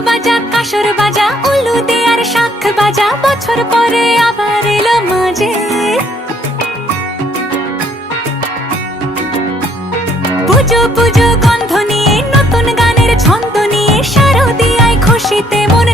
বাজা কাসর বাজা উলু দে আর শাখ বাজা, বছর পরে আবার এলো মাঝে। পুজো পুজো গন্ধ নিয়ে নতুন গানের ছন্দ নিয়ে শারদিয়ায় খুশিতে মন